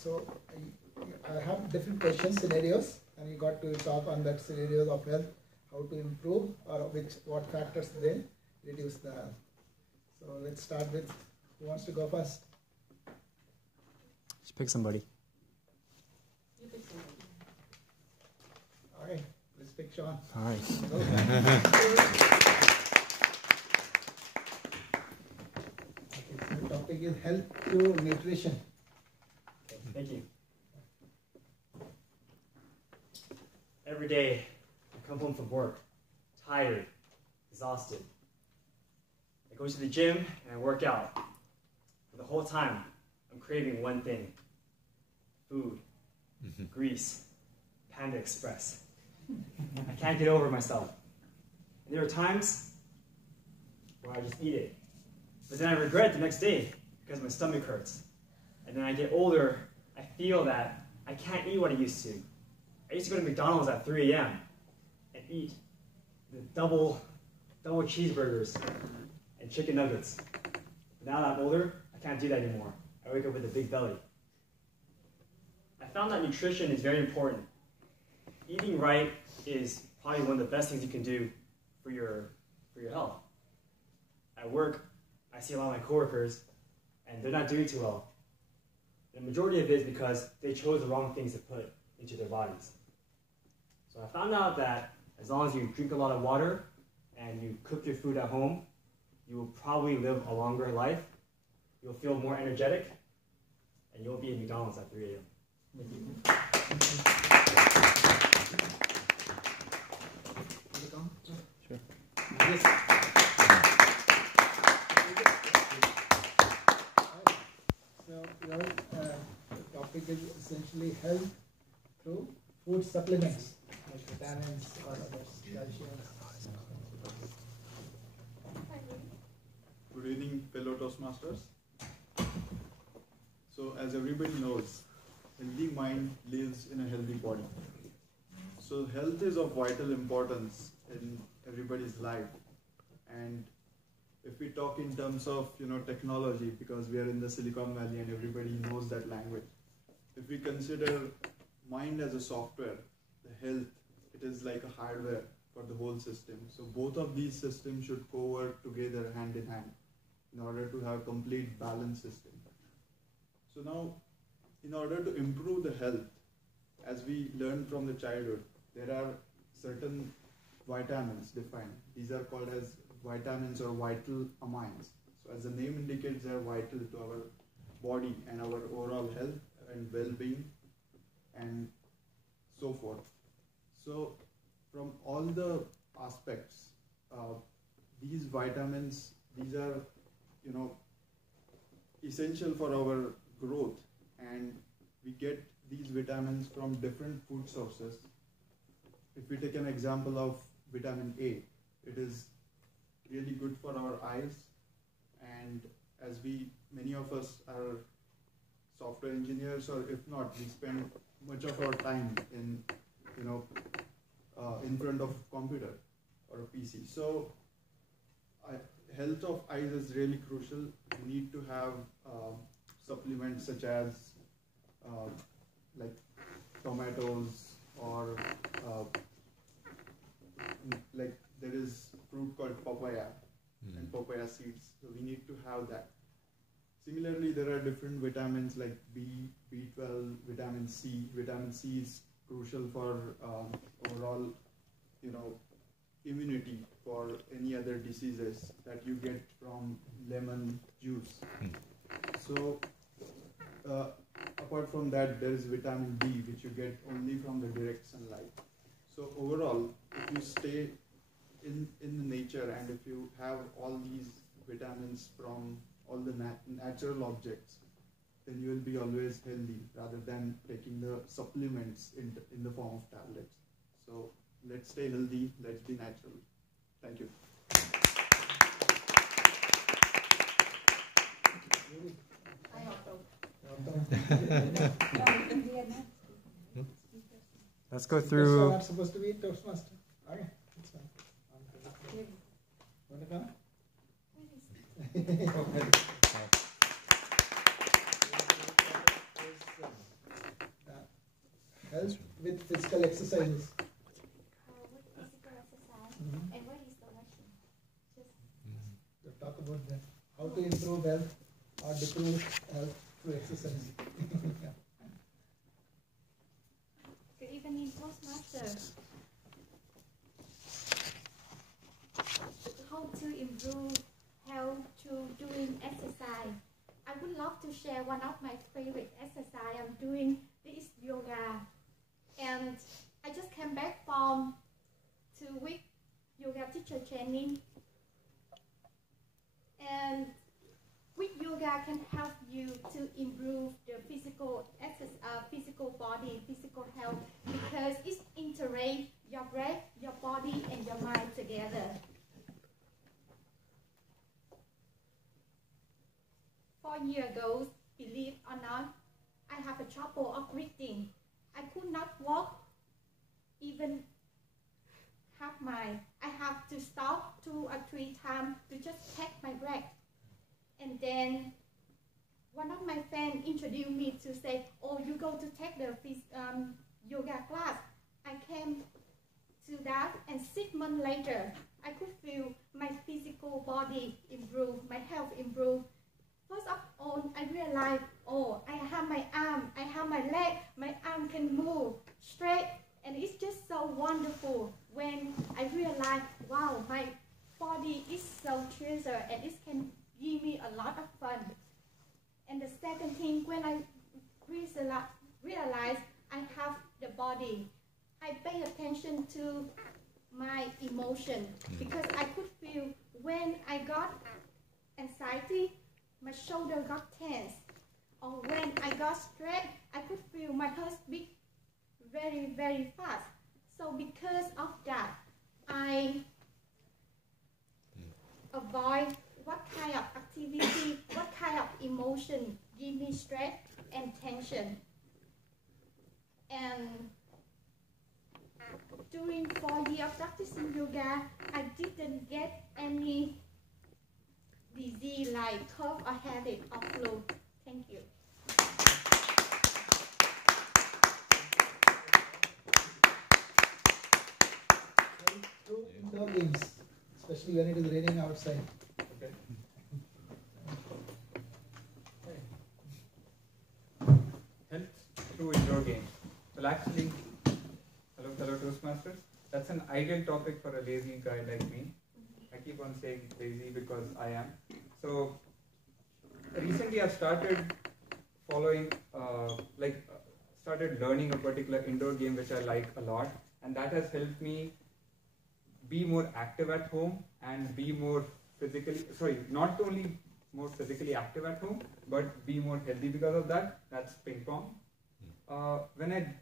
So I have different question scenarios, and you got to talk on that scenarios of health, how to improve, or what factors they reduce the health. So let's start with who wants to go first. Just pick somebody. You pick somebody. All right, let's pick Sean. All right. Okay, so the topic is health through nutrition. Thank you. Every day, I come home from work, tired, exhausted. I go to the gym and I work out. For the whole time, I'm craving one thing: food, grease, Panda Express. I can't get over myself. And there are times where I just eat it. But then I regret it the next day because my stomach hurts. And then I get older, I feel that I can't eat what I used to. I used to go to McDonald's at 3 a.m. and eat the double cheeseburgers and chicken nuggets. But now that I'm older, I can't do that anymore. I wake up with a big belly. I found that nutrition is very important. Eating right is probably one of the best things you can do for your health. At work, I see a lot of my coworkers, and they're not doing too well. The majority of it is because they chose the wrong things to put into their bodies. So I found out that as long as you drink a lot of water and you cook your food at home, you will probably live a longer life. You'll feel more energetic, and you'll be at McDonald's at 3 a.m. Sure. Yes. So your topic is essentially health through food supplements, like vitamins or others, calcium. Good evening, fellow Toastmasters. So, as everybody knows, healthy mind lives in a healthy body. So, health is of vital importance in everybody's life. And if we talk in terms of technology, because we are in the Silicon Valley and everybody knows that language. If we consider mind as a software, the health, it is like a hardware for the whole system. So both of these systems should co-work together hand in hand in order to have complete balanced system. So now, in order to improve the health, as we learned from the childhood, there are certain vitamins defined. These are called as vitamins or vital amines. So as the name indicates, they are vital to our body and our overall health and well-being and so forth. So from all the aspects, these vitamins, these are essential for our growth, and we get these vitamins from different food sources. If we take an example of vitamin A, it is really good for our eyes, and as many of us are software engineers, or if not, we spend much of our time in front of computer or a PC. So health of eyes is really crucial. We need to have supplements such as like tomatoes, or like there is fruit called papaya and papaya seeds. So we need to have that. Similarly, there are different vitamins like B, B12, vitamin C. Vitamin C is crucial for overall, immunity for any other diseases that you get from lemon juice. So apart from that, there is vitamin D, which you get only from the direct sunlight. So overall, if you stay in the nature, and if you have all these vitamins from all the natural objects, then you will be always healthy rather than taking the supplements in the form of tablets. So let's stay healthy, let's be natural. Thank you. I also. Let's go So through. not supposed to be a Toastmaster. Okay, that's fine. Want to come? Health with physical exercises. What physical exercise Mhm. and what is donation? Just We'll talk about that. How to improve health or improve health through exercise. good evening, Toastmaster. How to improve health through doing exercise. I would love to share one of my favorite exercise I'm doing. This is yoga. And I just came back from 2 week yoga teacher training. And with yoga can help you to improve the physical body, physical health, because it integrates your breath, your body, and your mind together. 4 years ago, believe or not, I have a trouble of breathing. I could not walk even half mile. I have to stop 2 or 3 times to just take my breath. And then one of my friends introduced me to say, oh, you go to take the yoga class. I came to that, and 6 months later, I could feel my physical body improve, my health improve. First of all, I realized, oh, I have my arm, I have my leg, my arm can move straight, and it's just so wonderful when I realized, wow, my body is so treasure, and it can give me a lot of fun. And the second thing, when I realized I have the body, I pay attention to my emotion, because I could feel when I got anxiety, my shoulder got tense, or when I got stressed, I could feel my heart beat very, very fast. So because of that, I avoid what kind of activity, what kind of emotion give me stress and tension. And during 4 years of practicing yoga, I didn't get any disease like cough or headache or flu. Thank you. Through indoor games, especially when it is raining outside. Okay. Health through indoor games. Well, actually, hello fellow Toastmasters. That's an ideal topic for a lazy guy like me. I keep on saying lazy because I am. So recently I've started following, started learning a particular indoor game which I like a lot, and that has helped me be more active at home and be more not only more physically active at home, but be more healthy because of that. That's ping pong. When I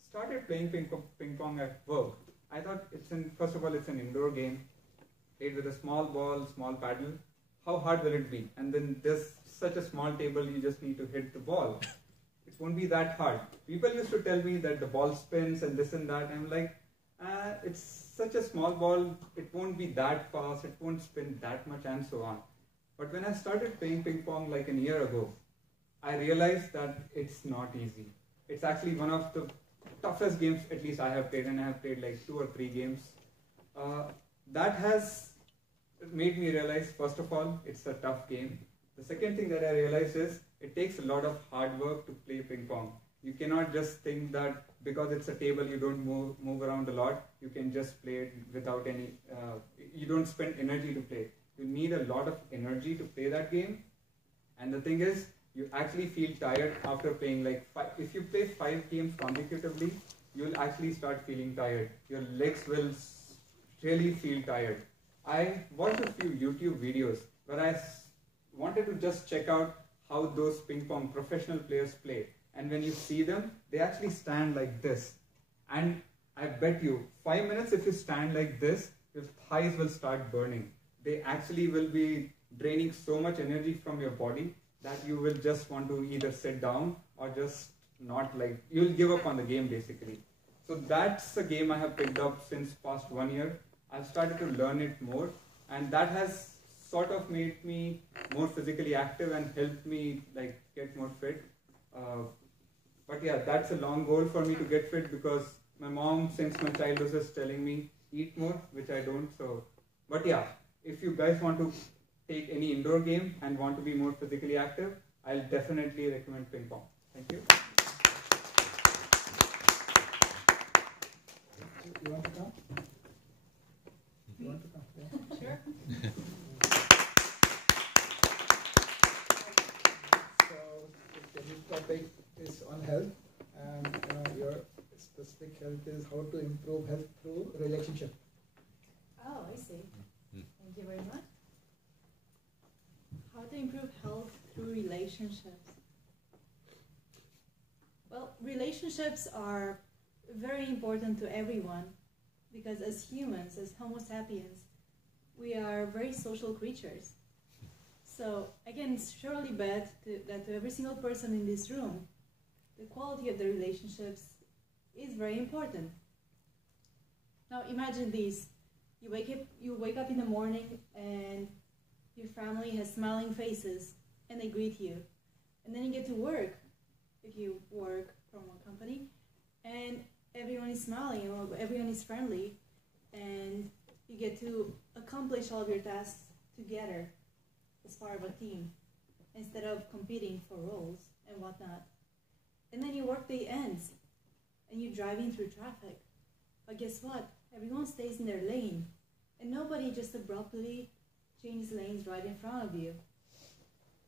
started playing ping pong at work, I thought first of all, it's an indoor game, played with a small ball, small paddle. How hard will it be? And then there's such a small table, you just need to hit the ball. It won't be that hard. People used to tell me that the ball spins and this and that. I'm like, it's such a small ball, it won't be that fast, it won't spin that much, and so on. But when I started playing ping pong like a year ago, I realized that it's not easy. It's actually one of the toughest games, at least I have played, and I have played like 2 or 3 games. That has made me realize, first of all, it's a tough game. The second thing that I realized is it takes a lot of hard work to play ping pong. You cannot just think that because it's a table, you don't move around a lot, you can just play it without any, you don't spend energy to play. You need a lot of energy to play that game. And the thing is, you actually feel tired after playing like 5. If you play 5 games consecutively, you'll actually start feeling tired. Your legs will really feel tired. I watched a few YouTube videos where I wanted to just check out how those ping pong professional players play. And when you see them, they actually stand like this. And I bet you, 5 minutes if you stand like this, your thighs will start burning. They actually will be draining so much energy from your body that you will just want to either sit down or just not like, you'll give up on the game basically. So that's a game I have picked up since past 1 year. I've started to learn it more, and that has sort of made me more physically active and helped me like get more fit. But yeah, that's a long goal for me to get fit because my mom, since my childhood, is telling me eat more, which I don't. So, but yeah, if you guys want to take any indoor game and want to be more physically active, I'll definitely recommend ping pong. Thank you. You want to come? You want to come? Yeah. Sure. So the new topic is on health, and your specific health is how to improve health through relationship. Oh, I see. Thank you very much. How to improve health through relationships? Well, relationships are very important to everyone because as humans, as Homo sapiens, we are very social creatures. So I can surely bet that to every single person in this room, the quality of the relationships is very important. Now imagine this. You wake up in the morning and your family has smiling faces and they greet you. And then you get to work, if you work from one company, and everyone is smiling, everyone is friendly, and you get to accomplish all of your tasks together as part of a team instead of competing for roles and whatnot. And then your workday ends and you're driving through traffic. But guess what? Everyone stays in their lane and nobody just abruptly changes lanes right in front of you.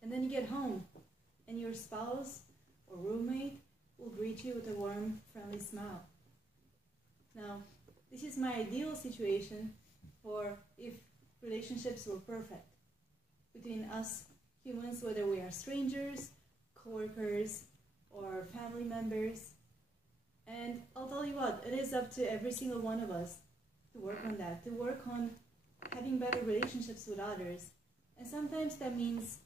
And then you get home and your spouse or roommate will greet you with a warm, friendly smile. Now, this is my ideal situation for if relationships were perfect between us humans, whether we are strangers, co-workers, or family members. And I'll tell you what, it is up to every single one of us to work on that, to work on having better relationships with others. And sometimes that means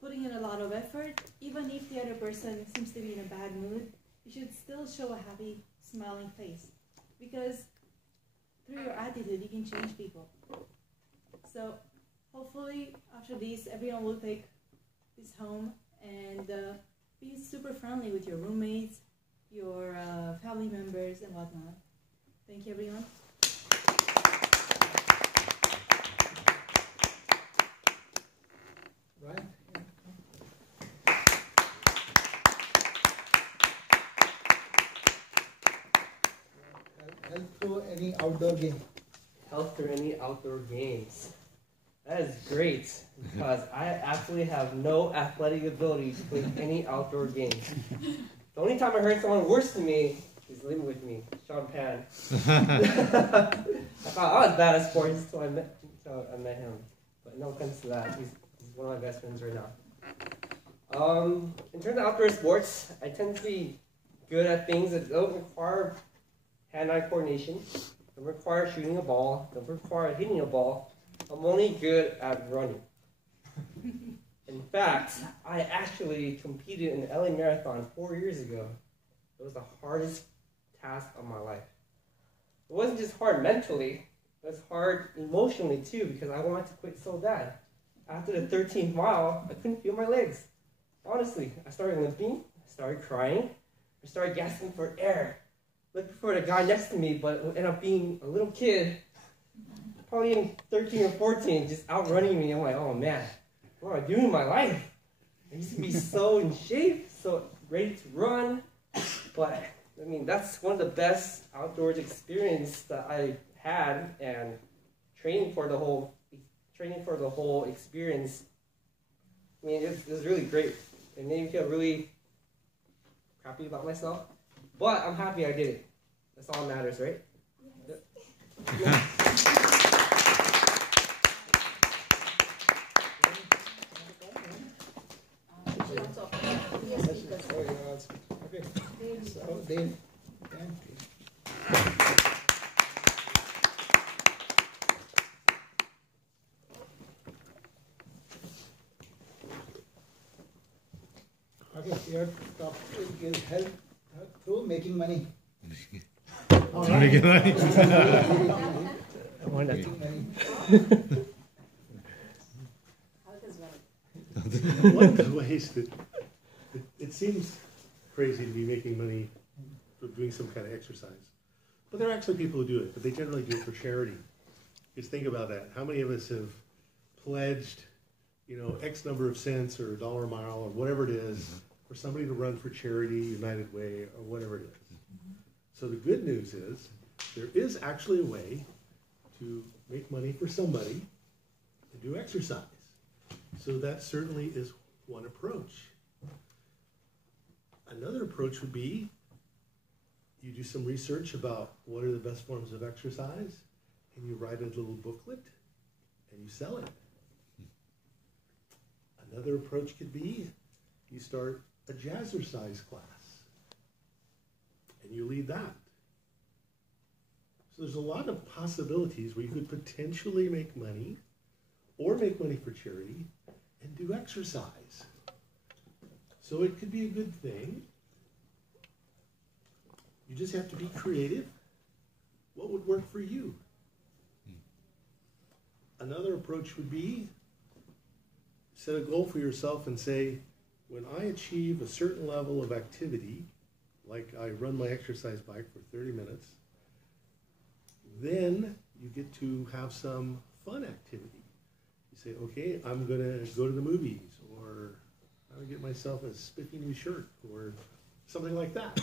putting in a lot of effort. Even if the other person seems to be in a bad mood, you should still show a happy, smiling face. Because through your attitude, you can change people. So hopefully after this, everyone will take this home and be super friendly with your roommates, your family members, and whatnot. Thank you, everyone. Right? Health through any outdoor game. Health through any outdoor games. That is great because I absolutely have no athletic ability to play any outdoor game. The only time I heard someone worse than me is living with me, Sean Pan. I thought I was bad at sports until I met him. But no offense to that, he's one of my best friends right now. In terms of outdoor sports, I tend to be good at things that don't require hand-eye coordination, don't require shooting a ball, don't require hitting a ball. I'm only good at running. In fact, I actually competed in the LA Marathon 4 years ago. It was the hardest task of my life. It wasn't just hard mentally, it was hard emotionally too because I wanted to quit so bad. After the 13th mile, I couldn't feel my legs. Honestly, I started limping, I started crying, I started gasping for air. Looking for the guy next to me, but it ended up being a little kid, probably in 13 or 14, just outrunning me. I'm like, oh man, what am I doing in my life? I used to be so in shape, so ready to run, but I mean, that's one of the best outdoors experience that I had, and training for the whole experience. I mean, it was really great. It made me feel really crappy about myself, but I'm happy I did it. That's all that matters, right? Yes. Yeah. Okay. So Dave, thank you. Okay, your topic is health through making money. All right. Making money. How does one? One of the ways that it seems crazy to be making money for doing some kind of exercise. But there are actually people who do it, but they generally do it for charity. Just think about that. How many of us have pledged, X number of cents or $1 a mile or whatever it is for somebody to run for charity, United Way, or whatever it is? So the good news is there is actually a way to make money for somebody and do exercise. So that certainly is one approach. Another approach would be you do some research about what are the best forms of exercise, and you write a little booklet and you sell it. Another approach could be you start a jazzercise class and you lead that. So there's a lot of possibilities where you could potentially make money or make money for charity and do exercise. So it could be a good thing. You just have to be creative. What would work for you? Another approach would be set a goal for yourself and say, when I achieve a certain level of activity, like I run my exercise bike for 30 minutes, then you get to have some fun activity. You say, okay, I'm going to go to the movies, or I'm going to get myself a spiffy new shirt, or something like that.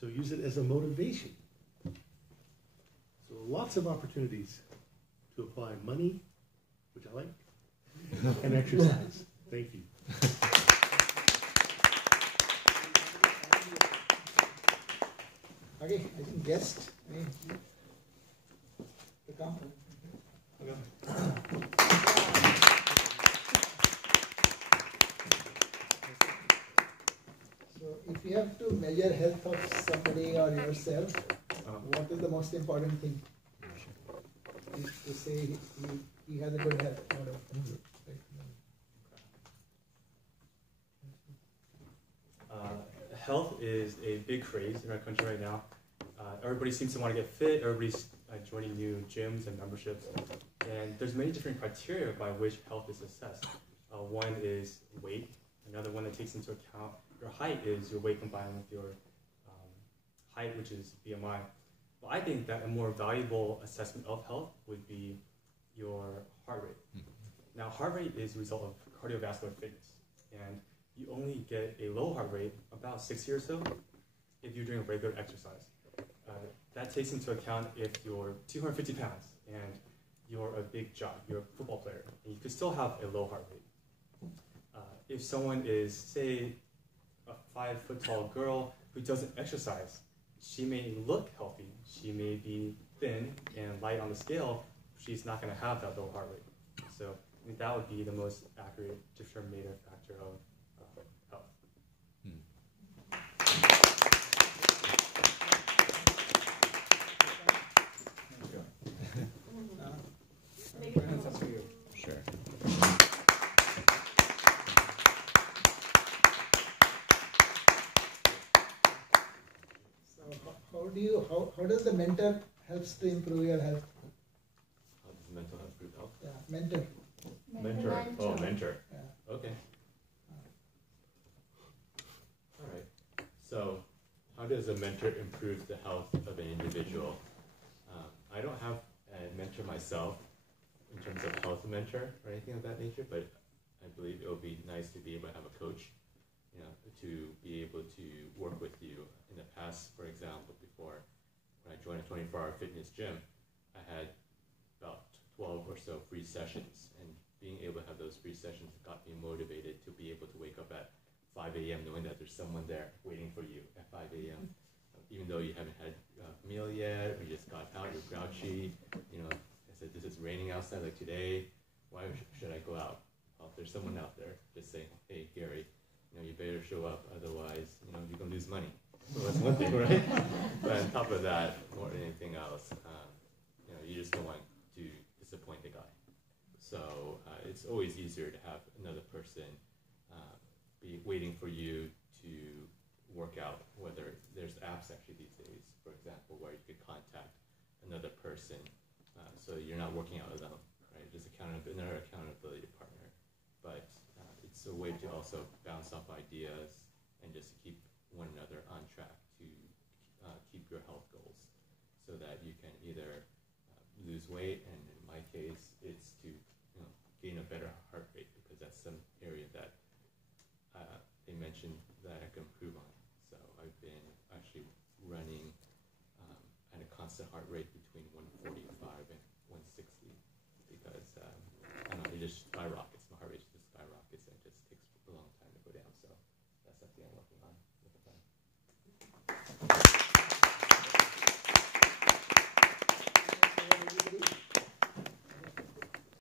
So use it as a motivation. So lots of opportunities to apply money, which I like, and exercise. Thank you. Okay, I think guest. To come. So if you have to measure health of somebody or yourself, what is the most important thing? Is to say he has a good health. Health is a big craze in our country right now. Everybody seems to want to get fit. Everybody's joining new gyms and memberships. And there's many different criteria by which health is assessed. One is weight. Another one that takes into account your height is your weight combined with your height, which is BMI. Well, I think that a more valuable assessment of health would be your heart rate. Now, heart rate is a result of cardiovascular fitness. And you only get a low heart rate about 60 or so if you're doing regular exercise. That takes into account if you're 250 pounds and you're a big jock, you're a football player, and you could still have a low heart rate. If someone is, say, a 5-foot tall girl who doesn't exercise, she may look healthy, she may be thin and light on the scale, she's not going to have that low heart rate. So I think that would be the most accurate determinative factor of health. That's up to you. Sure. So how does the mentor helps to improve your health? How does mental health improve health? Yeah, mentor. Mentor. Oh, mentor. Yeah. Okay. All right. So, how does a mentor improve the health of an individual? I don't have a mentor myself in terms of health mentor or anything of that nature, but I believe it would be nice to be able to have a coach, to be able to work with you. In the past, for example, before when I joined a 24-hour fitness gym, I had about 12 or so free sessions, and being able to have those free sessions got me motivated to be able to wake up at 5 a.m. knowing that there's someone there waiting for you at 5 a.m. Even though you haven't had a meal yet, or you just got out, you're grouchy, I said, this is raining outside like today, why should I go out? Well, if there's someone out there just saying, hey, Gary, you better show up, otherwise, you're going to lose money. So that's one thing, right? But on top of that, more than anything else, you just don't want to disappoint the guy. So it's always easier to have another person be waiting for you to work out, whether there's apps actually these days, for example, where you could contact another person, so you're not working out alone, right? Just another accountability partner. But it's a way to also bounce off ideas and just keep one another on track to keep your health goals, so that you can either lose weight, and in my case, it's to gain a better heart rate, because that's some area that they mentioned that I can improve on. So I've been actually running at a constant heart rate between 145 and 160, because I don't know, it just skyrockets. My heart rate just skyrockets, and it just takes a long time to go down. So that's something I'm working on with the plan.